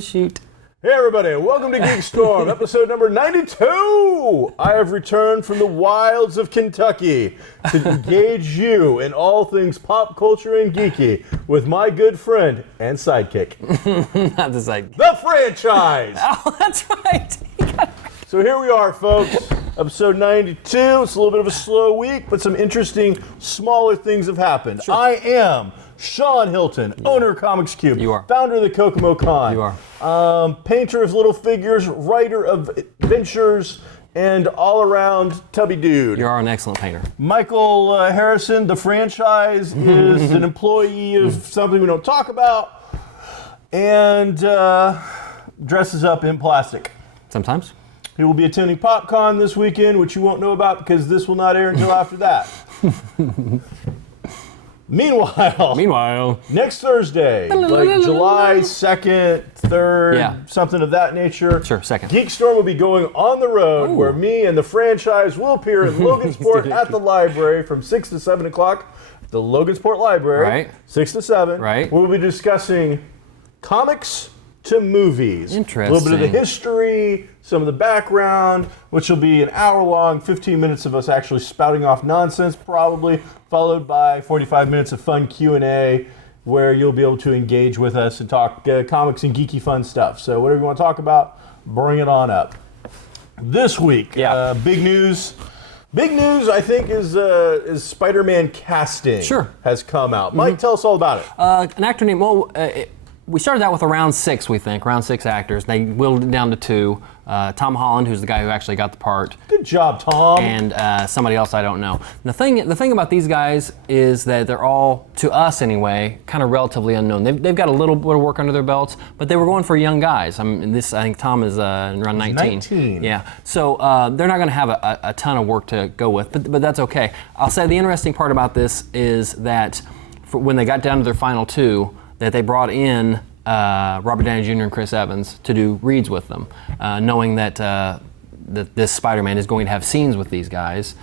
Shoot. Hey everybody, welcome to GeekStorm, episode number 92! I have returned from the wilds of Kentucky to engage you in all things pop culture and geeky with my good friend and sidekick. Not the sidekick. The franchise! Oh, that's right. So here we are, folks. Episode 92. It's a little bit of a slow week, but some interesting, smaller things have happened. Sure. I am Sean Hilton, owner of Comics Cube. You are. Founder of the Kokomo Con. You are. Painter of little figures, writer of adventures, and all-around tubby dude. You are an excellent painter. Michael Harrison, the franchise, is an employee of something we don't talk about, and dresses up in plastic. Sometimes. He will be attending PopCon this weekend, which you won't know about because this will not air until after that. Meanwhile, next Thursday, like July 2nd, 3rd, something of that nature, Sure, 2nd. GeekStorm will be going on the road where me and the franchise will appear in Logansport at the library from 6 to 7 o'clock. The Logansport Library, Right. 6 to 7. Right. We'll be discussing comics to movies. Interesting. A little bit of the history, some of the background, which will be an hour long, 15 minutes of us actually spouting off nonsense probably, followed by 45 minutes of fun Q&A where you'll be able to engage with us and talk comics and geeky fun stuff. So whatever you want to talk about, bring it on up. This week, big news. Big news, I think, is SpiderMan Casting has come out. Mike, tell us all about it. An actor named, we started out with around 6, we think, around 6 actors. They whittled it down to 2. Tom Holland, who's the guy who actually got the part. Good job, Tom. And somebody else I don't know. The thing about these guys is that they're all, to us anyway, kind of relatively unknown. They've got a little bit of work under their belts, but they were going for young guys. I think Tom is around 19. 19. Yeah. So they're not going to have a ton of work to go with, but that's okay. I'll say the interesting part about this is that when they got down to their final 2, that they brought in Robert Downey Jr. and Chris Evans to do reads with them, knowing that this Spider-Man is going to have scenes with these guys.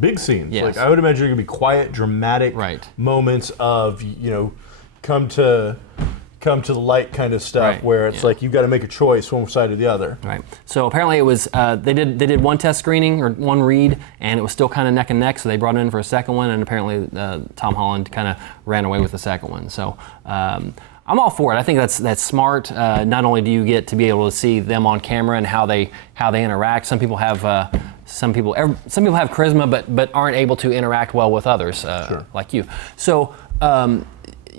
Big scenes. Yes. Like I would imagine they're going to be quiet, dramatic moments of, come to the light kind of stuff where it's like you've got to make a choice one side or the other. Right. So apparently it was they did one test screening or one read, and it was still kind of neck and neck. So they brought it in for a second one, and apparently Tom Holland kind of ran away with the second one. So I'm all for it. I think that's smart. Not only do you get to be able to see them on camera and how they interact. Some people have charisma, but aren't able to interact well with others, like you. So.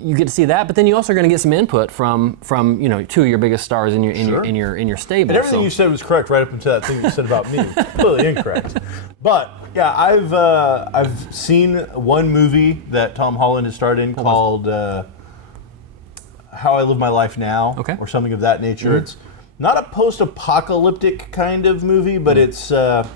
You get to see that, but then you also are going to get some input from 2 of your biggest stars in your stable. And everything you said was correct right up until that thing you said about me. Completely incorrect. But yeah, I've seen one movie that Tom Holland has starred in called How I Live My Life Now, or something of that nature. It's not a post-apocalyptic kind of movie, but it's a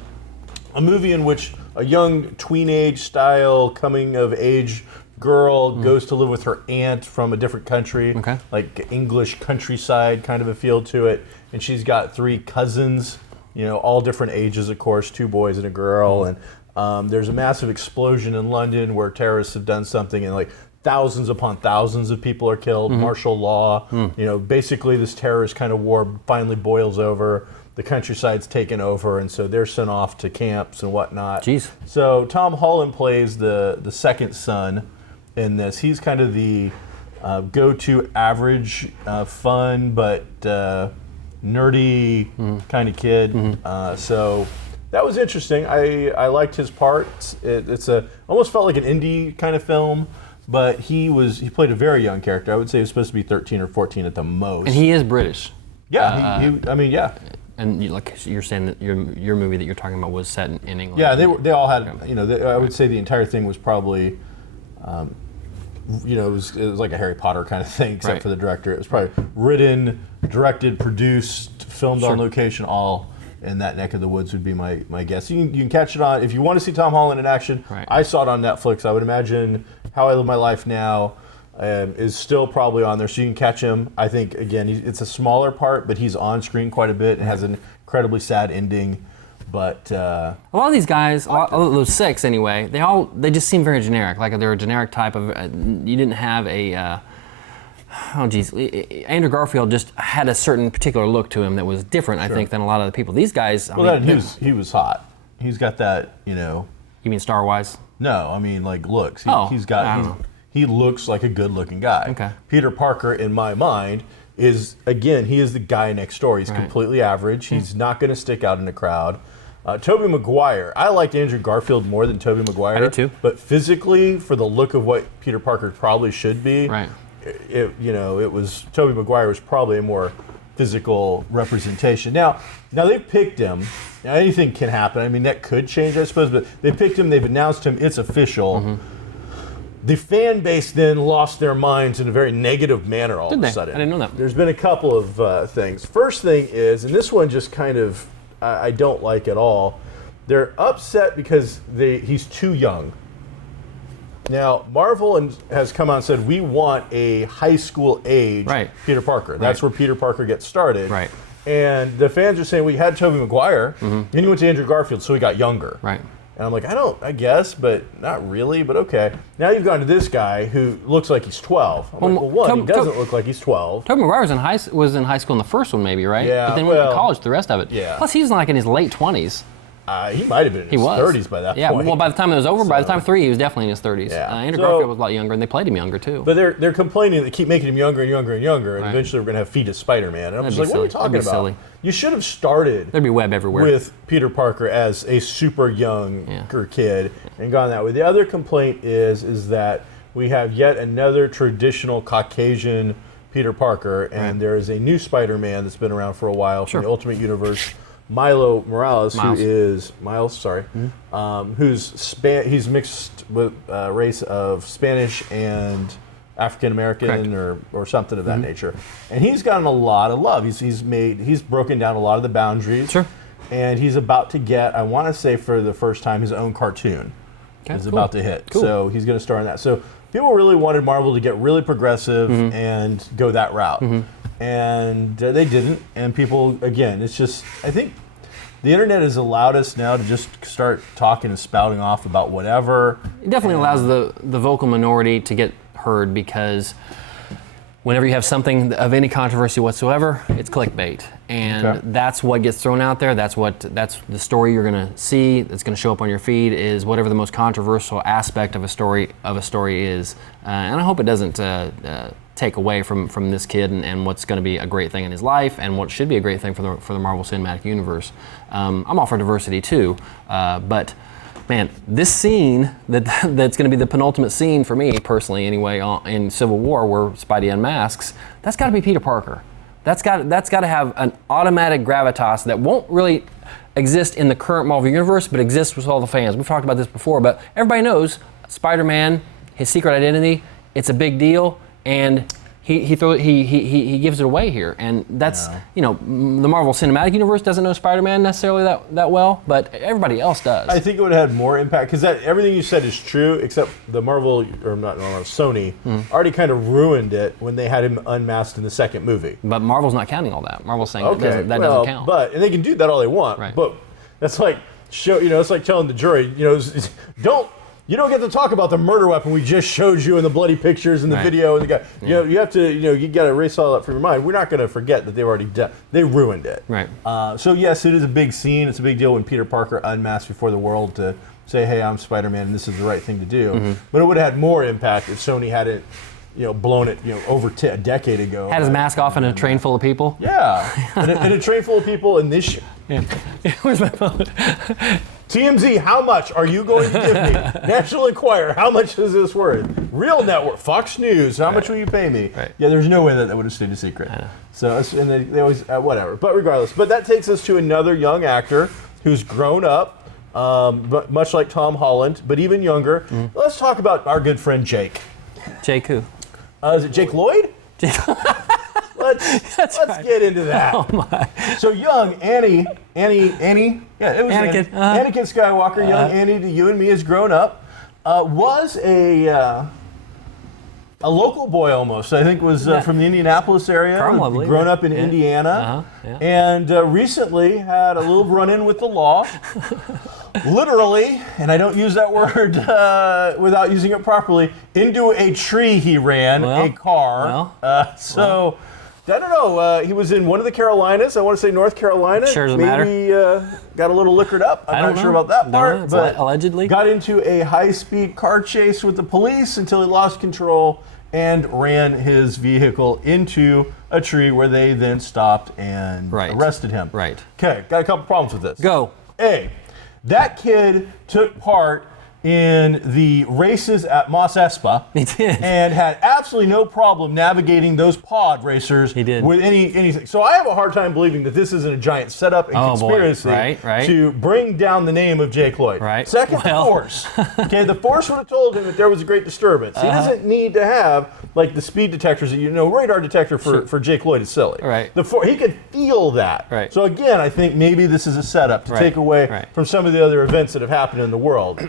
movie in which a young tween-age style coming-of-age girl goes to live with her aunt from a different country, like English countryside kind of a feel to it, and she's got 3 cousins, all different ages, of course, 2 boys and a girl, and there's a massive explosion in London where terrorists have done something, and like thousands upon thousands of people are killed, martial law, basically this terrorist kind of war finally boils over. The countryside's taken over, and so they're sent off to camps and whatnot. Jeez. So Tom Holland plays the second son in this. He's kind of the go-to average, fun but nerdy kind of kid. So that was interesting. I liked his part. It's almost felt like an indie kind of film, but he played a very young character. I would say he was supposed to be 13 or 14 at the most. And he is British. Yeah, yeah. And you're saying that your movie that you're talking about was set in England. Yeah, they all had. I would say the entire thing was probably it was like a Harry Potter kind of thing, except for the director. It was probably written, directed, produced, filmed on location, all in that neck of the woods would be my guess. You can catch it on, if you want to see Tom Holland in action, I saw it on Netflix. I would imagine How I Live My Life Now is still probably on there, so you can catch him. I think, again, it's a smaller part, but he's on screen quite a bit and has an incredibly sad ending. But a lot of these guys, those 6 anyway, they just seem very generic. Like they're a generic type of. You didn't have a. Andrew Garfield just had a certain particular look to him that was different, I think, than a lot of the people. These guys. He was hot. He's got that, You mean star-wise? No, I mean like looks. He looks like a good-looking guy. Okay. Peter Parker, in my mind, he is the guy next door. He's completely average. He's not going to stick out in a crowd. Tobey Maguire. I liked Andrew Garfield more than Tobey Maguire. I did too. But physically, for the look of what Peter Parker probably should be, Tobey Maguire was probably a more physical representation. Now they picked him. Now, anything can happen. I mean, that could change, I suppose. But they picked him. They've announced him. It's official. Mm-hmm. The fan base then lost their minds in a very negative manner all of a sudden. I didn't know that. There's been a couple of things. First thing is, and this one just kind of I don't like at all, they're upset because he's too young. Now, Marvel has come out and said, we want a high school age Peter Parker. That's where Peter Parker gets started. Right. And the fans are saying, we had Tobey Maguire, then he went to Andrew Garfield, so he got younger. Right. And I'm like, I guess, but not really, but okay. Now you've gone to this guy who looks like he's 12. I'm like, he doesn't look like he's 12. Tobey Maguire was in high school in the first one, maybe, right? Yeah. But then went to college the rest of it. Yeah. Plus, he's like in his late 20s. He might have been in his 30s by that point. Yeah, well, by the time it was over, by the time 3, he was definitely in his 30s. Yeah. Andrew Garfield was a lot younger, and they played him younger, too. But they're complaining they keep making him younger and younger and younger, and eventually we're going to have fetus Spider-Man. And I'm just like, what are you talking about? Silly. You should have started There'd be web everywhere. with Peter Parker as a super younger kid and gone that way. The other complaint is that we have yet another traditional Caucasian Peter Parker, and there is a new Spider-Man that's been around for a while from the Ultimate Universe, Miles Morales, who's he's mixed with a race of Spanish and African American or something of that nature, and he's gotten a lot of love. He's broken down a lot of the boundaries, and he's about to get, I want to say for the first time, his own cartoon is about to hit. So he's going to star in that. So people really wanted Marvel to get really progressive and go that route. And they didn't. And people, again, it's just, I think the internet has allowed us now to just start talking and spouting off about whatever. It definitely allows the vocal minority to get heard, because whenever you have something of any controversy whatsoever, it's clickbait. And that's what gets thrown out there. That's the story you're going to see. That's going to show up on your feed is whatever the most controversial aspect of a story is. And I hope it doesn't take away from this kid and what's going to be a great thing in his life and what should be a great thing for the Marvel Cinematic Universe. I'm all for diversity too, but man, this scene that's going to be the penultimate scene for me personally anyway in Civil War, where Spidey unmasks, that's got to be Peter Parker. That's got to have an automatic gravitas that won't really exist in the current Marvel Universe, but exists with all the fans. We've talked about this before, but everybody knows Spider-Man, his secret identity, it's a big deal, and he gives it away here, and that's the Marvel Cinematic Universe doesn't know Spider-Man necessarily that well, but everybody else does. I think it would have had more impact because everything you said is true, except the Sony already kind of ruined it when they had him unmasked in the second movie. But Marvel's not counting all that. Marvel's saying that doesn't count. And they can do that all they want. Right. But that's like it's like telling the jury, you don't get to talk about the murder weapon we just showed you in the bloody pictures and the video and the guy. You have to, you got to erase all that from your mind. We're not going to forget that they've already done. They ruined it. Right. So yes, it is a big scene. It's a big deal when Peter Parker unmasked before the world to say, "Hey, I'm Spider-Man, and this is the right thing to do." But it would have had more impact if Sony hadn't, blown it, over a decade ago. Had his mask off in a train full of people. Yeah, in a train full of people in this. Where's my phone? TMZ, how much are you going to give me? National Enquirer, how much is this worth? Real Network, Fox News, how much will you pay me? Right. Yeah, there's no way that would have stayed a secret. So, and they always, whatever. But regardless, but that takes us to another young actor who's grown up, but much like Tom Holland, but even younger. Let's talk about our good friend Jake. Jake who? Is it Jake Lloyd? Let's get into that. Oh my. So young Annie, yeah, it was Anakin. Anakin Skywalker, young Annie to you and me has grown up, was a local boy almost. I think was from the Indianapolis area. Probably. Grown up in Indiana, and recently had a little run-in with the law. Literally, and I don't use that word without using it properly, into a tree he ran, a car. I don't know. He was in one of the Carolinas. I want to say North Carolina. Sure doesn't Maybe got a little liquored up. I'm not sure about that part. But allegedly. Got into a high-speed car chase with the police until he lost control and ran his vehicle into a tree where they then stopped and arrested him. Right. Okay, got a couple problems with this. Go. A, that kid took part in the races at Mos Espa. He did. And had absolutely no problem navigating those pod racers with anything. So I have a hard time believing that this isn't a giant setup and conspiracy to bring down the name of Jake Lloyd. Right. Second, the Force. Okay, the Force would have told him that there was a great disturbance. He doesn't need to have like the speed detectors that radar detector for Jake Lloyd is silly. Right. He could feel that. Right. So again, I think maybe this is a setup to take away from some of the other events that have happened in the world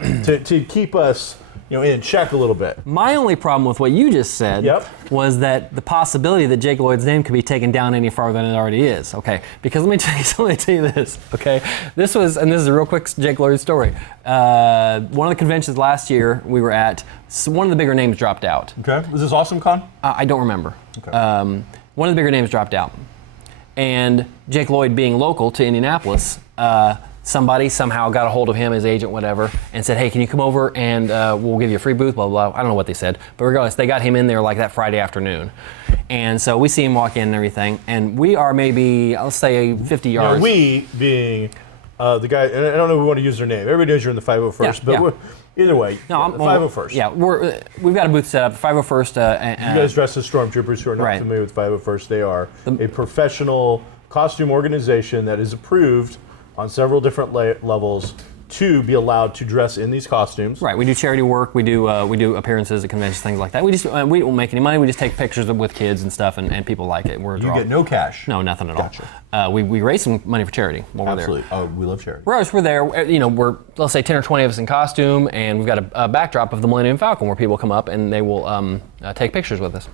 to keep us, in check a little bit. My only problem with what you just said was that the possibility that Jake Lloyd's name could be taken down any farther than it already is. Okay, because let me tell you this. Okay, this is a real quick Jake Lloyd story. One of the conventions last year we were at, one of the bigger names dropped out. Okay, was this Awesome Con? I don't remember. Okay. One of the bigger names dropped out, and Jake Lloyd being local to Indianapolis. Somebody somehow got a hold of him, his agent, whatever, and said, hey, can you come over and we'll give you a free booth, blah, blah, blah. I don't know what they said. But regardless, they got him in there like that Friday afternoon. And so we see him walk in and everything. And we are maybe, I'll say 50 yards. Now, we being the guy, and I don't know if we want to use their name. Everybody knows you're in the 501st, but either way, the 501st. Yeah, we've got a booth set up, 501st. You guys dress as stormtroopers who are not familiar with 501st. They are a professional costume organization that is approved on several different levels to be allowed to dress in these costumes. Right. We do charity work. We do appearances at conventions, things like that. We don't make any money. We just take pictures with kids and stuff, and people like it. You get no cash. No, nothing at all. We raise some money for charity while we're there. Absolutely. Oh, we love charity. We're there. We're let's say 10 or 20 of us in costume, and we've got a backdrop of the Millennium Falcon where people come up and they will take pictures with us.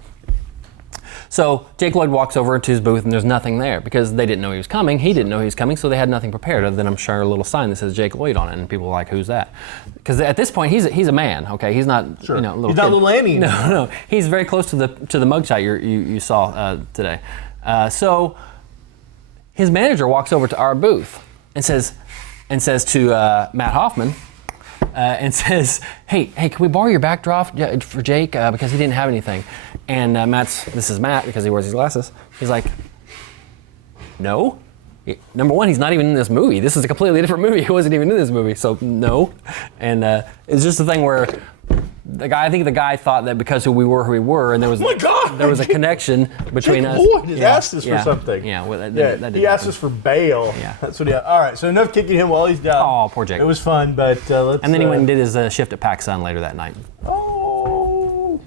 So Jake Lloyd walks over to his booth and there's nothing there because they didn't know he was coming. He didn't know he was coming, so they had nothing prepared other than I'm sure a little sign that says Jake Lloyd on it, and people are like, "Who's that?" Because at this point he's a man. Okay, he's not little He's kid. not little Annie. No, he's very close to the mugshot you saw today. So his manager walks over to our booth and says to Matt Hoffman. And says, hey, can we borrow your backdrop for Jake because he didn't have anything? And this is Matt because he wears his glasses. He's like, no. Number one, he's not even in this movie. This is a completely different movie. He wasn't even in this movie, so no. And it's just a thing where I think the guy thought that because we were, and there was a connection between us. Lloyd has asked us for something. Yeah, he asked us for bail. Yeah, that's what he. All right, so enough kicking him while he's down. Oh, poor Jake. It was fun, but let's. And then he went and did his shift at PacSun later that night. Oh.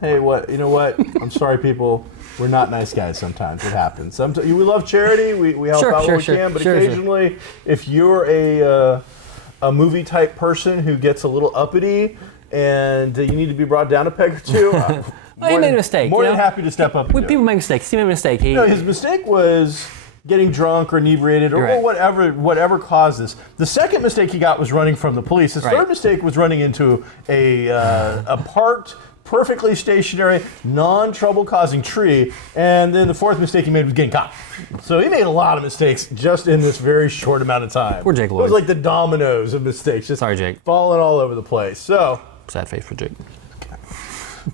Hey, you know what? I'm sorry, people. We're not nice guys sometimes. It happens. Sometimes we love charity. We help out when we can, but occasionally, if you're a movie type person who gets a little uppity and you need to be brought down a peg or two, he made a mistake. More than happy to step up. People make mistakes. He made a mistake. His mistake was getting drunk or inebriated or whatever caused this. The second mistake he got was running from the police. His third mistake was running into a parked, perfectly stationary, non-trouble-causing tree, and then the fourth mistake he made was getting caught. So he made a lot of mistakes just in this very short amount of time. Poor Jake Lloyd. It was like the dominoes of mistakes, just Jake. falling all over the place. So sad face for Jake.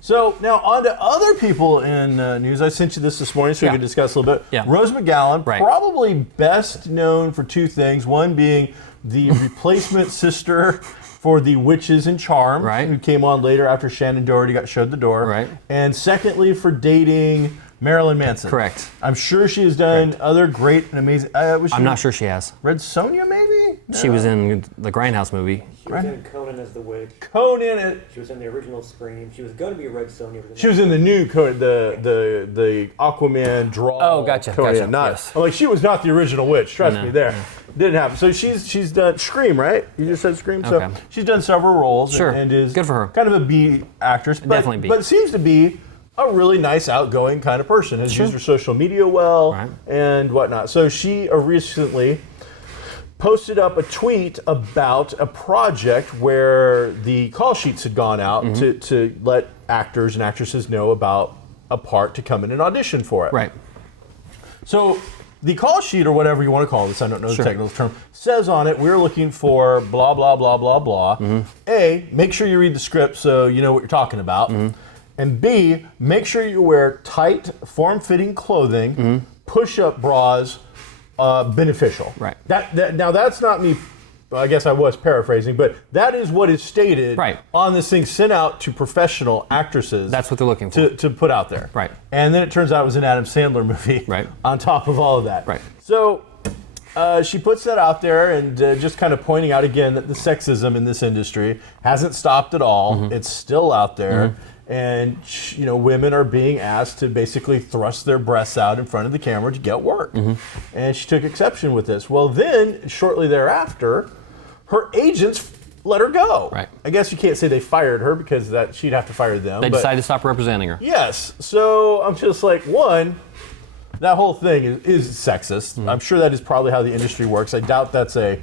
So now on to other people in news. I sent you this morning so we could discuss a little bit. Yeah. Rose McGowan, probably best known for two things. One being the replacement sister for the Witches and Charms, who came on later after Shannon Doherty got showed the door. Right. And secondly, for dating Marilyn Manson. Correct. I'm sure she has done other great and amazing. I'm not sure she has. Red Sonja, maybe? No. She was in the Grindhouse movie. She was in Conan as the witch. Conan. She was in the original Scream. She was going to be Red Sonja. She was in the new Conan, the Aquaman draw. Oh, gotcha. Conan. Yes. I'm like, she was not the original witch. Trust me, there. Didn't happen. So she's done Scream, right? You just said Scream. So she's done several roles. Sure. And is good for her. Kind of a B actress. Definitely B. But seems to be a really nice, outgoing kind of person. Has used her social media well and whatnot. So she recently posted up a tweet about a project where the call sheets had gone out to let actors and actresses know about a part to come in and audition for it. Right. So the call sheet, or whatever you want to call this, I don't know the technical term, says on it, we're looking for blah, blah, blah, blah, blah. A, make sure you read the script so you know what you're talking about. And B, make sure you wear tight, form-fitting clothing, push-up bras, beneficial. Right. Now, that's not me. I guess I was paraphrasing, but that is what is stated on this thing sent out to professional actresses. That's what they're looking for. To put out there. Right. And then it turns out it was an Adam Sandler movie on top of all of that. Right. So she puts that out there and just kind of pointing out again that the sexism in this industry hasn't stopped at all. It's still out there. And women are being asked to basically thrust their breasts out in front of the camera to get work. And she took exception with this. Well, then, shortly thereafter, her agents let her go. Right. I guess you can't say they fired her because she'd have to fire them. They decided to stop representing her. Yes. So I'm just like, one, that whole thing is sexist. I'm sure that is probably how the industry works. I doubt that's a...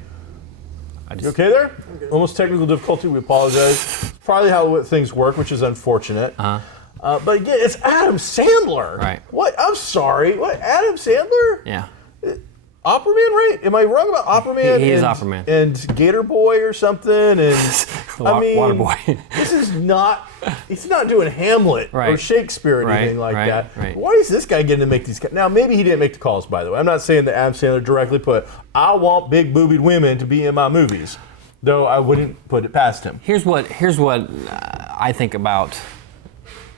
You okay there? Okay. Almost technical difficulty. We apologize. Probably how things work, which is unfortunate. But again, it's Adam Sandler. Right. What? I'm sorry. What? Adam Sandler? Yeah. Opera Man, right? Am I wrong about Opera Man? He is Opera Man. And Gator Boy or something. And I mean, Water Boy. This is not. He's not doing Hamlet or Shakespeare or anything like that. Right. Why is this guy getting to make these? Now maybe he didn't make the calls. By the way, I'm not saying that Adam Sandler directly put, "I want big boobied women to be in my movies," though I wouldn't put it past him. Here's what I think about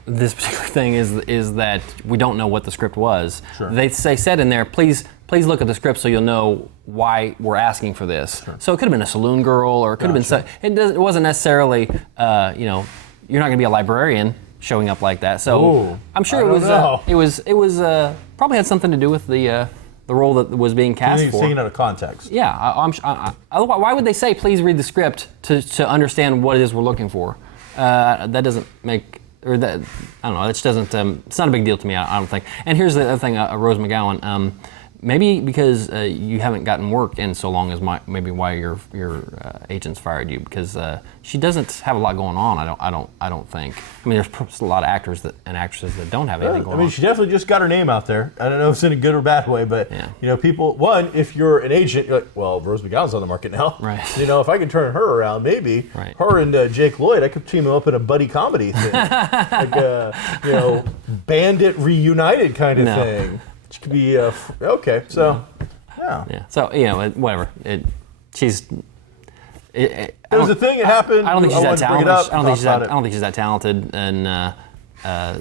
this particular thing is that we don't know what the script was. Sure. They said in there, please look at the script so you'll know why we're asking for this. Sure. So it could have been a saloon girl, or it could have been. It wasn't necessarily. You're not going to be a librarian showing up like that. So I'm sure it was probably had something to do with the role that was being cast for. Taken out of context. Yeah. Otherwise, why would they say please read the script to understand what it is we're looking for? That doesn't make. Or that, I don't know. It just doesn't. It's not a big deal to me. I don't think. And here's the other thing, Rose McGowan. Maybe because you haven't gotten work in so long as maybe why your agents fired you, because she doesn't have a lot going on. I don't think. I mean, there's a lot of actors and actresses that don't have anything going on. I mean, she definitely just got her name out there. I don't know if it's in a good or bad way, but people. One, if you're an agent, you're like, well, Rose McGowan's on the market now. Right. If I can turn her around, maybe her and Jake Lloyd, I could team them up in a buddy comedy thing, like Bandit Reunited kind of thing. Which could be okay. So yeah. So whatever. There was a thing that happened. I don't think she's that talented. I don't think she's that talented, and I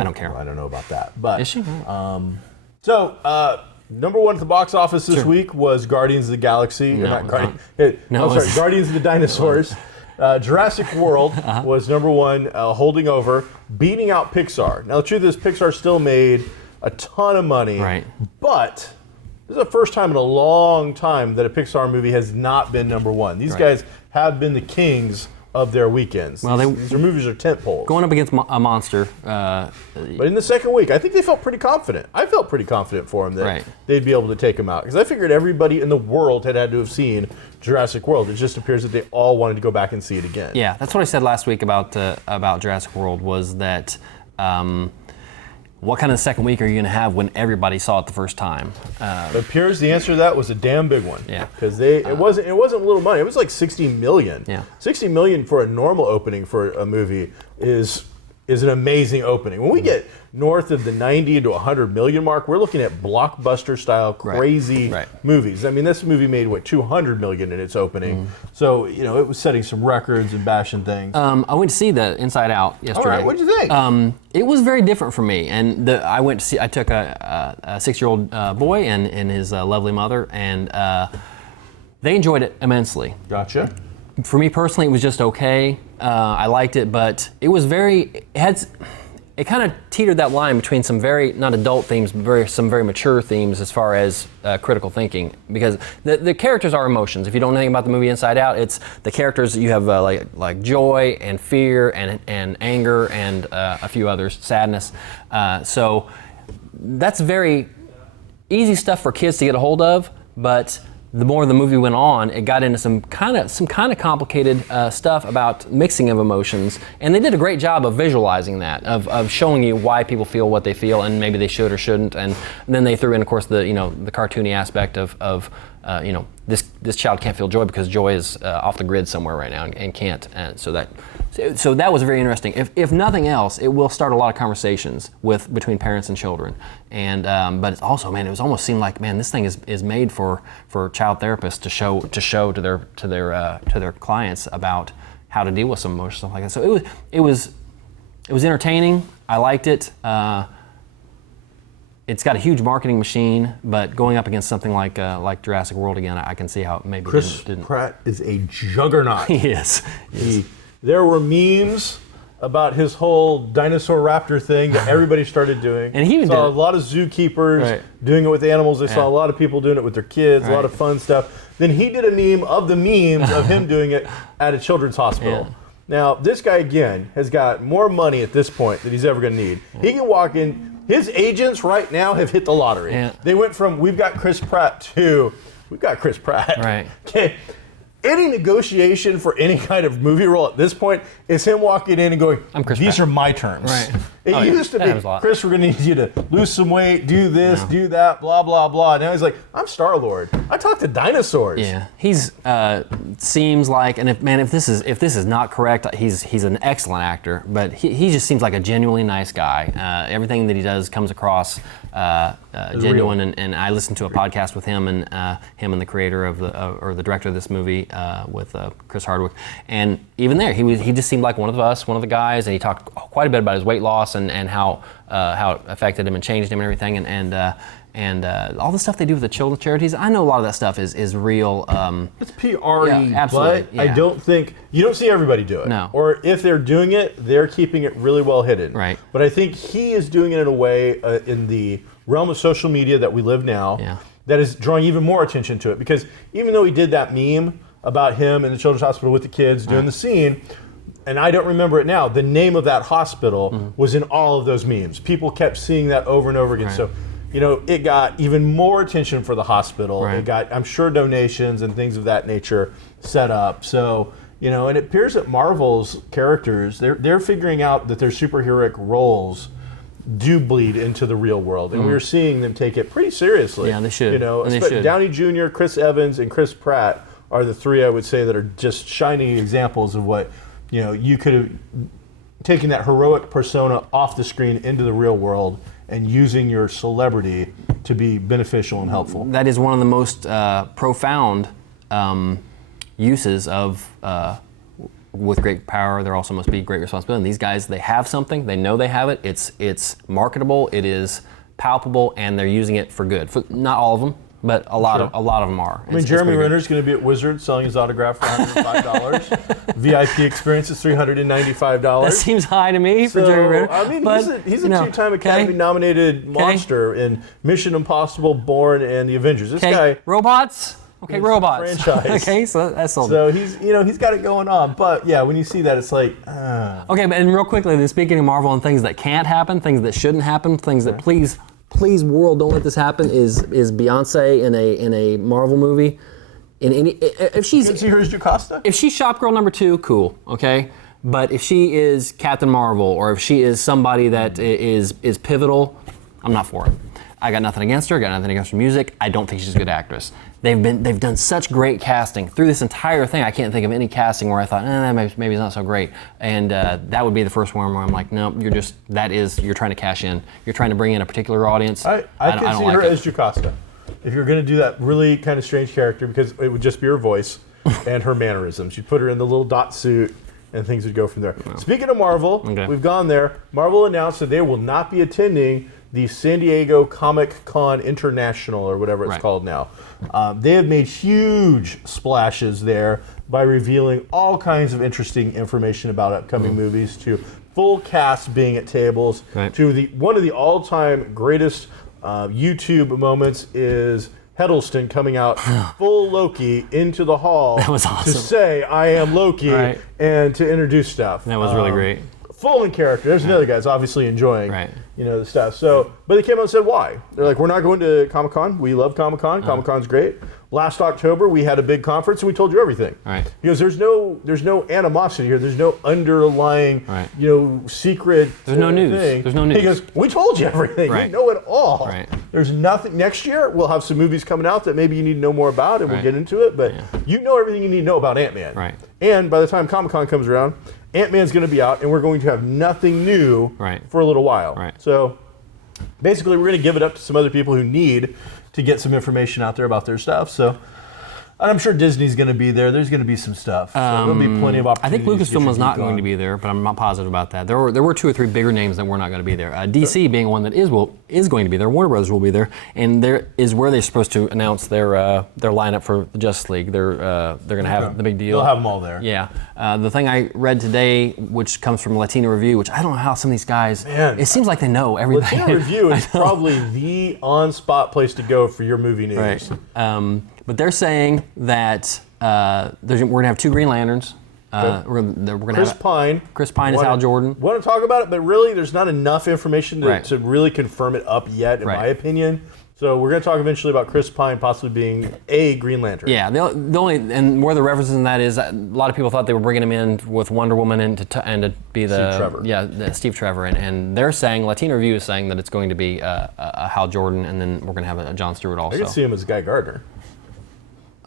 don't care. I don't know about that, but is she? So number one at the box office this week was Guardians of the Galaxy. Guardians of the Dinosaurs. Jurassic World was number one, holding over, beating out Pixar. Now the truth is, Pixar still made a ton of money, but this is the first time in a long time that a Pixar movie has not been number one. These guys have been the kings of their weekends. Well, these movies are tentpoles. Going up against a monster. But in the second week, I think they felt pretty confident. I felt pretty confident for them that they'd be able to take them out. Because I figured everybody in the world had to have seen Jurassic World. It just appears that they all wanted to go back and see it again. Yeah, that's what I said last week about Jurassic World, was that what kind of second week are you going to have when everybody saw it the first time? It appears the answer to that was a damn big one. Yeah, because it wasn't little money. It was like $60 million. Yeah, $60 million for a normal opening for a movie is is an amazing opening. When we get north of the 90 to 100 million mark, we're looking at blockbuster style crazy movies. I mean, this movie made, what, 200 million in its opening. So, you know, it was setting some records and bashing things. I went to see the Inside Out yesterday. All right, what'd you think? It was very different for me. And I took a 6-year-old boy and his lovely mother, and they enjoyed it immensely. Gotcha. For me personally, it was just okay. I liked it, but it was it kind of teetered that line between some very, not adult themes, but some very mature themes as far as critical thinking. Because the characters are emotions. If you don't know anything about the movie Inside Out, it's the characters, you have like joy and fear and anger and a few others, sadness. So that's very easy stuff for kids to get a hold of, but the more the movie went on, it got into some kind of complicated stuff about mixing of emotions, and they did a great job of visualizing that, of showing you why people feel what they feel, and maybe they should or shouldn't. And then they threw in, of course, the cartoony aspect of this child can't feel joy because joy is off the grid somewhere right now and can't. And so that was very interesting. If nothing else, it will start a lot of conversations between parents and children. And but it's also, man, it almost seemed like, man, this thing is made for child therapists to show to their clients about how to deal with some emotions, stuff like that. So it was entertaining. I liked it. It's got a huge marketing machine, but going up against something like Jurassic World again, I can see how it maybe Chris didn't. Pratt is a juggernaut. He is. There were memes about his whole dinosaur raptor thing that everybody started doing. And he even saw did a lot of zookeepers doing it with animals. They saw a lot of people doing it with their kids, a lot of fun stuff. Then he did a meme of the memes of him doing it at a children's hospital. Yeah. Now, this guy, again, has got more money at this point than he's ever going to need. He can walk in. His agents right now have hit the lottery. Yeah. They went from, we've got Chris Pratt, to, we've got Chris Pratt. Right. Okay. Any negotiation for any kind of movie role at this point is him walking in and going, these Pratt. are my terms. Right. It used to be, Chris, we're going to need you to lose some weight, do this, do that, blah, blah, blah. Now he's like, I'm Star-Lord. I talk to dinosaurs. Yeah, he's seems like, and if this is not correct, he's an excellent actor, but he just seems like a genuinely nice guy. Everything that he does comes across genuine, and I listened to a podcast with him and the creator of the director of this movie with Chris Hardwick, and even there he just seemed like one of us, one of the guys, and he talked quite a bit about his weight loss and how it affected him and changed him and everything, and all the stuff they do with the children's charities. I know a lot of that stuff is real. It's PR-y, absolutely, but I don't think, you don't see everybody do it. No. Or if they're doing it, they're keeping it really well hidden. Right. But I think he is doing it in a way in the realm of social media that we live now that is drawing even more attention to it. Because even though he did that meme about him in the children's hospital with the kids doing the scene, and I don't remember it now, the name of that hospital was in all of those memes. People kept seeing that over and over again. So, you know, it got even more attention for the hospital. It got, I'm sure, donations and things of that nature set up. So, you know, and it appears that Marvel's characters, they're figuring out that their superheroic roles do bleed into the real world. And we're seeing them take it pretty seriously. Yeah, they should. You know, Downey Jr., Chris Evans, and Chris Pratt are the three, I would say, that are just shining examples of what, you know, you could have taken that heroic persona off the screen into the real world and using your celebrity to be beneficial and helpful. That is one of the most profound uses of, with great power, there also must be great responsibility. And these guys, they have something, they know they have it, it's marketable, it is palpable, and they're using it for good. Not all of them, but a lot of them are. I mean, Jeremy Renner's going to be at Wizard selling his autograph for $105. VIP experience is $395. That seems high to me for Jeremy Renner. I mean, he's a two-time Academy-nominated monster in Mission Impossible, Bourne, and The Avengers. This guy, robots. Okay, robots. Franchise. Okay, so that's all. So he's got it going on. But yeah, when you see that, it's like. Okay, but and real quickly, then speaking of Marvel and things that can't happen, things that shouldn't happen, things that please world, don't let this happen, is Beyonce in a Marvel movie. If she's Good to see her as Jocasta. If she's shop girl number 2, cool, okay. But if she is Captain Marvel, or if she is somebody that is pivotal, I'm not for it. I got nothing against her, got nothing against her music. I don't think she's a good actress. They've done such great casting through this entire thing. I can't think of any casting where I thought, maybe it's not so great. And that would be the first one where I'm like, no, you're trying to cash in. You're trying to bring in a particular audience. I can don't see like her it. as Jocasta. If you're going to do that really kind of strange character, because it would just be her voice and her mannerisms. You'd put her in the little dot suit, and things would go from there. No. Speaking of Marvel, we've gone there. Marvel announced that they will not be attending the San Diego Comic-Con International, or whatever it's called now. They have made huge splashes there by revealing all kinds of interesting information about upcoming movies, to full cast being at tables, to one of the all-time greatest YouTube moments is Hiddleston coming out full Loki into the hall that was awesome. to say, I am Loki, and to introduce stuff. That was really great. Full in character. There's another guy's obviously enjoying the stuff. So, but they came out and said why. They're like, we're not going to Comic-Con. We love Comic-Con. Comic-Con's great. Last October we had a big conference and we told you everything. Because there's no animosity here. There's no underlying secret There's no news. thing. There's no news. Because we told you everything. You know it all. There's nothing. Next year we'll have some movies coming out that maybe you need to know more about, and we'll get into it. But you know everything you need to know about Ant-Man. And by the time Comic-Con comes around, Ant-Man's going to be out, and we're going to have nothing new for a little while. So basically, we're going to give it up to some other people who need to get some information out there about their stuff. So, and I'm sure Disney's going to be there. There's going to be some stuff. So there'll be plenty of opportunities. I think Lucasfilm was not going to be there, but I'm not positive about that. There were 2 or 3 bigger names that were not going to be there. DC being one that is going to be there. Warner Brothers will be there, and there is where they're supposed to announce their lineup for the Justice League. They're going to have the big deal. They'll have them all there. Yeah. The thing I read today, which comes from Latino Review, which I don't know how some of these guys. Man, it seems like they know everything. Latino Review is probably the on-spot place to go for your movie news. But they're saying that we're going to have 2 Green Lanterns. We're gonna Chris have Pine. Chris Pine is Hal Jordan. Want to talk about it, but really there's not enough information to really confirm it up yet, in my opinion. So we're going to talk eventually about Chris Pine possibly being a Green Lantern. Yeah, the only, and where the references in that is, a lot of people thought they were bringing him in with Wonder Woman and to be the Steve Trevor. Steve Trevor, and they're saying, Latino Review is saying that it's going to be a Hal Jordan, and then we're going to have a Jon Stewart also. I could see him as Guy Gardner.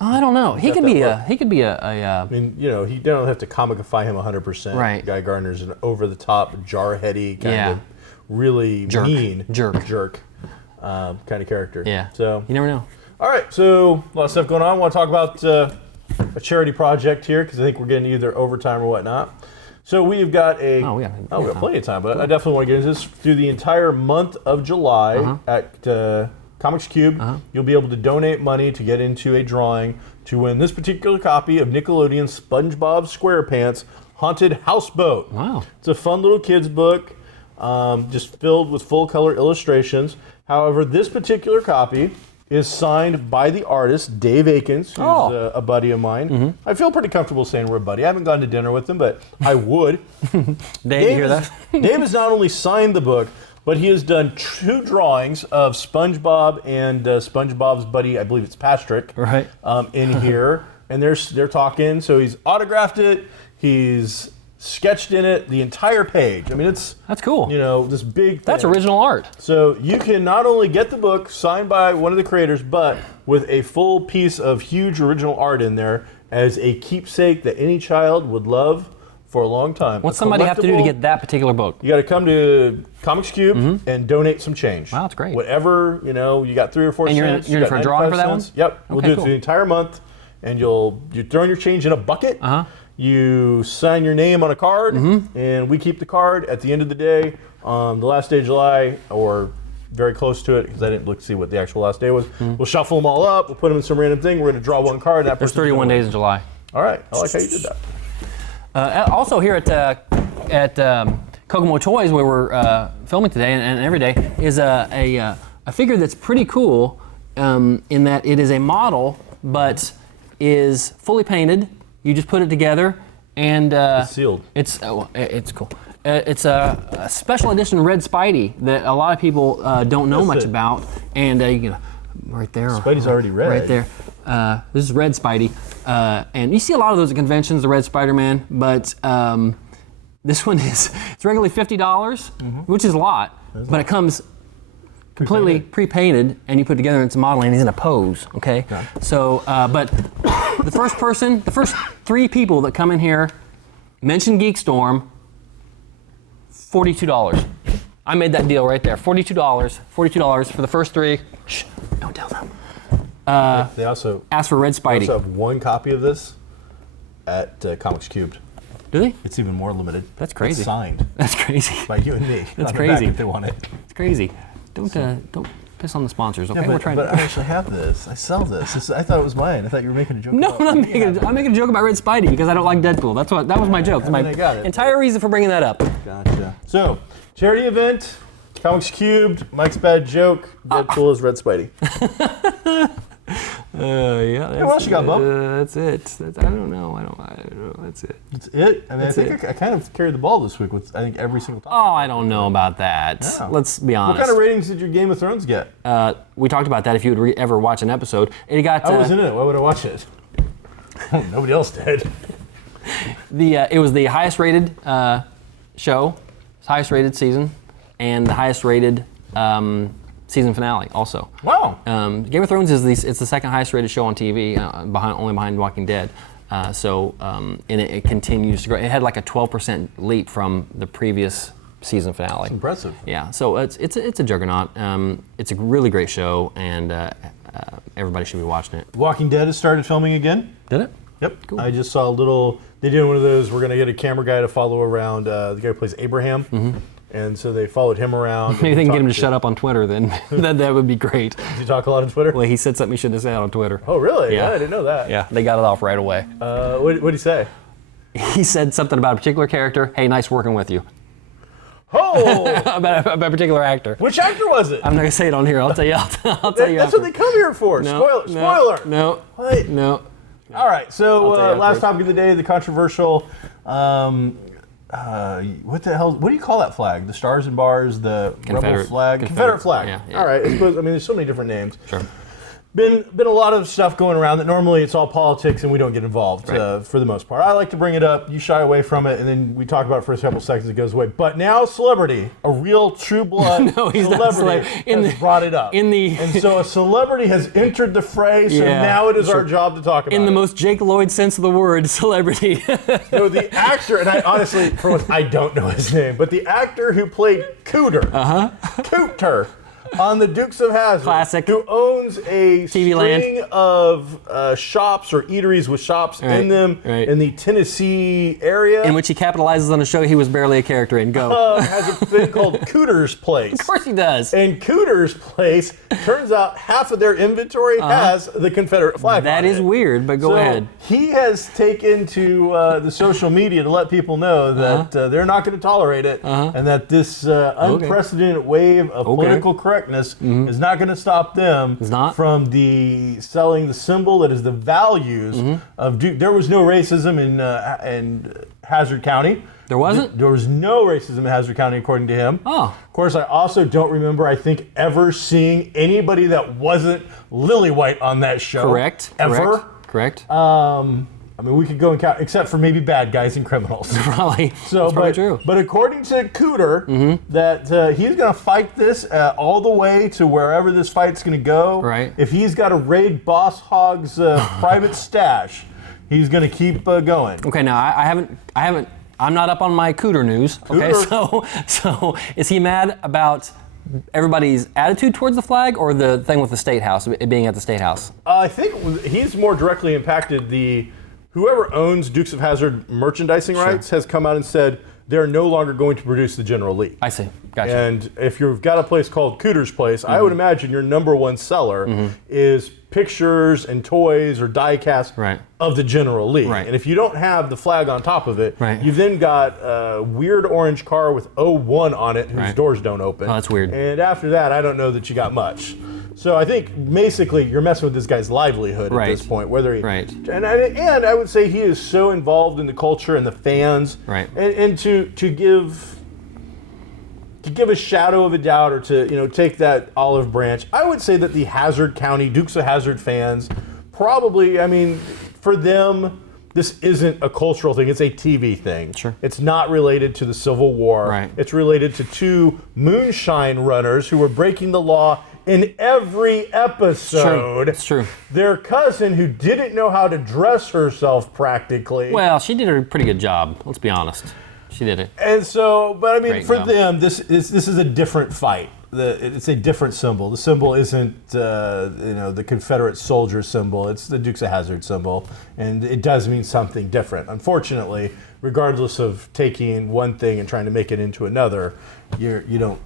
I don't know. He could be a. I mean, you don't have to comicify him 100%. Right. Guy Gardner's an over-the-top, jarheady kind of really mean jerk kind of character. Yeah. So you never know. All right. So a lot of stuff going on. I want to talk about a charity project here because I think we're getting either overtime or whatnot. So we've got we got plenty of time, but I definitely want to get into this through the entire month of July at. Comics Cube, you'll be able to donate money to get into a drawing to win this particular copy of Nickelodeon's SpongeBob SquarePants Haunted Houseboat. Wow. It's a fun little kid's book, just filled with full color illustrations. However, this particular copy is signed by the artist, Dave Akins, who's a buddy of mine. I feel pretty comfortable saying we're a buddy. I haven't gone to dinner with him, but I would. Dave, you hear that? Dave has not only signed the book, but he has done 2 drawings of SpongeBob and SpongeBob's buddy, I believe it's Patrick, in here. And they're talking. So he's autographed it. He's sketched in it the entire page. I mean, that's cool. This big thing. That's original art. So you can not only get the book signed by one of the creators, but with a full piece of huge original art in there as a keepsake that any child would love for a long time. What's somebody have to do to get that particular book? You got to come to Comics Cube and donate some change. Wow, that's great. Whatever, you got 3 or 4 cents. You're in for a drawing for that one? Yep. We'll do it through the entire month, and you're throwing your change in a bucket. You sign your name on a card, and we keep the card at the end of the day, on the last day of July, or very close to it, because I didn't look to see what the actual last day was. We'll shuffle them all up. We'll put them in some random thing. We're going to draw one card. There's 31 days in July. All right. I like how you did that. Also here at Kokomo Toys, where we're filming today and every day, is a figure that's pretty cool in that it is a model, but is fully painted. You just put it together, and it's sealed. It's cool. It's a special edition Red Spidey that a lot of people don't know much about, and right there. Spidey's already red. Right there. This is Red Spidey. And you see a lot of those at conventions, the Red Spider-Man, but this one it's regularly $50, which is a lot, but it comes completely pre-painted, and you put together into modeling, and he's in a pose, okay? Yeah. So, but the first 3 people that come in here mention GeekStorm, $42. I made that deal right there, $42 for the first 3. Shh, don't tell them. They also ask for Red Spidey. also have 1 copy of this at Comics Cubed. Do they? It's even more limited. That's crazy. It's signed That's crazy. by you and me. That's on the crazy. back if they want it. It's crazy. Don't piss on the sponsors, okay? Yeah, We're trying but to. I actually have this. I sell this. I thought it was mine. I thought you were making a joke. No, about I'm it. making a joke about Red Spidey because I don't like Deadpool. That was my joke. That's my I got it. entire reason for bringing that up. Gotcha. So, charity event, Comics Cubed, Mike's bad joke, Deadpool is Red Spidey. Yeah. What else you got, bub? That's it. I don't know. That's it. That's it? I mean, I think I kind of carried the ball this week with, I think, every single topic. Oh, I don't know about that. Yeah. Let's be honest. What kind of ratings did your Game of Thrones get? We talked about that if you would ever watch an episode. It got. I wasn't in it. Why would I watch it? Nobody else did. It was the highest rated show, highest rated season, and the highest rated season finale also. Wow. Game of Thrones it's the second highest rated show on TV, only behind Walking Dead. And it continues to grow. It had like a 12% leap from the previous season finale. That's impressive. Yeah, so it's a juggernaut. It's a really great show, and everybody should be watching it. Walking Dead has started filming again. Did it? Yep. Cool. I just saw a little. They did one of those. We're gonna get a camera guy to follow around the guy who plays Abraham, and so they followed him around. Maybe they can get him to shut up on Twitter then. that would be great. Does he talk a lot on Twitter? Well, he said something he shouldn't have said on Twitter. Oh, really? Yeah. I didn't know that. Yeah, they got it off right away. What did he say? He said something about a particular character. Hey, nice working with you. Oh! about a particular actor. Which actor was it? I'm not gonna say it on here. I'll tell you. I'll tell you. That's after. what they come here for. No, Spoiler. No. What? No. All right. So I'll tell you last afterwards. topic of the day: the controversial. What the hell? What do you call that flag? The stars and bars, the rebel flag, Confederate flag. Yeah. All right. I suppose. I mean, there's so many different names. Sure. Been a lot of stuff going around that normally it's all politics and we don't get involved Right. for the most part. I like to bring it up, you shy away from it, and then we talk about it for a couple seconds, it goes away. But now celebrity, a real true blood No, he's not celebrity has brought it up. And so a celebrity has entered the fray, so Yeah, now it is sure. our job to talk about In the it. most Jake Lloyd sense of the word, celebrity. So the actor, and I honestly, for once, I don't know his name, but the actor who played Cooter, Cooter, on the Dukes of Hazzard, Classic. who owns a TV string of shops or eateries with shops in them in the Tennessee area. In which he capitalizes on a show he was barely a character in. Go. Has a thing called Cooter's Place. Of course he does. And Cooter's Place, turns out half of their inventory has the Confederate flag That on is it. weird, but go So ahead. He has taken to the social media to let people know that they're not going to tolerate it, and that this unprecedented wave of political correctness is not going to stop them from selling the symbol that is the values of Duke. There was no racism in Hazard County. There wasn't? There was no racism in Hazard County, according to him. Oh. Of course, I also don't remember, I think, ever seeing anybody that wasn't lily white on that show. Correct. Ever. Correct. I mean, we could go and count, except for maybe bad guys and criminals. Probably. So, That's probably true. But according to Cooter, that he's going to fight this all the way to wherever this fight's going to go. Right. If he's got to raid Boss Hogg's private stash, he's going to keep going. Okay, now I haven't. I'm not up on my Cooter news. Okay, so is he mad about everybody's attitude towards the flag, or the thing with the State House, it being at the State House? I think he's more directly impacted. Whoever owns Dukes of Hazzard merchandising rights has come out and said they're no longer going to produce the General Lee. I see. Gotcha. And if you've got a place called Cooter's Place, I would imagine your number one seller is pictures and toys or die cast of the General Lee. Right. And if you don't have the flag on top of it, Right. you've then got a weird orange car with 01 on it whose doors don't open. Oh, that's weird. And after that, I don't know that you got much. So I think basically you're messing with this guy's livelihood at this point. Whether he and I would say he is so involved in the culture and the fans, and to give a shadow of a doubt, or to take that olive branch, I would say that the Hazard County Dukes of Hazzard fans probably, I mean, for them, this isn't a cultural thing, it's a TV thing. Sure. It's not related to the Civil War. Right. It's related to two moonshine runners who were breaking the law in every episode. It's true. Their cousin, who didn't know how to dress herself practically. Well, she did a pretty good job, let's be honest. She did it. And so, but I mean, Great for job. them, this is a different fight. It's a different symbol. The symbol isn't, the Confederate soldier symbol. It's the Dukes of Hazzard symbol, and it does mean something different. Unfortunately, regardless of taking one thing and trying to make it into another, you don't.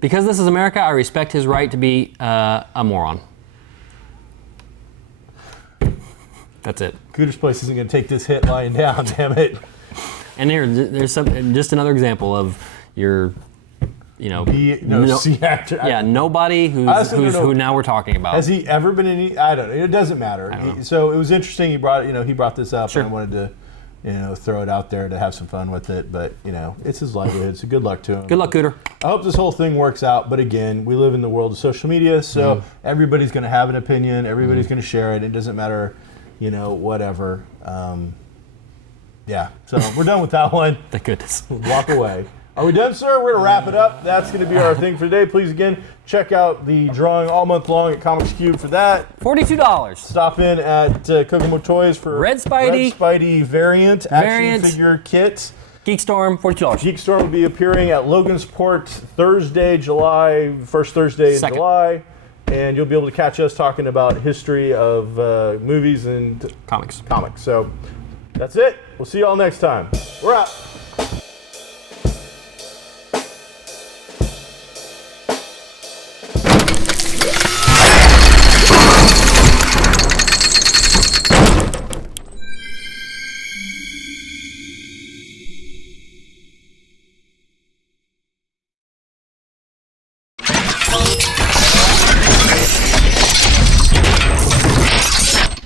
Because this is America, I respect his right to be a moron. That's it. Cooter's Place isn't going to take this hit lying down. Damn it. And there's just another example of your, C actor. Yeah, nobody who now we're talking about. Has he ever been in? I don't know. It doesn't matter. So it was interesting. He brought this up, Sure. and I wanted to, throw it out there to have some fun with it. But it's his livelihood. So good luck to him. Good luck, Cooter. I hope this whole thing works out. But again, we live in the world of social media, so everybody's going to have an opinion. Everybody's going to share it. It doesn't matter, whatever. Yeah. So we're done with that one. Thank goodness. Walk away. Are we done, sir? We're going to wrap it up. That's going to be our thing for today. Please, again, check out the drawing all month long at Comics Cube for that. $42. Stop in at Kokomo Toys for Red Spidey variant action figure kit. GeekStorm, $42. GeekStorm will be appearing at Logansport Thursday, first Thursday in July. And you'll be able to catch us talking about history of movies and Comics. So that's it. We'll see you all next time. We're out.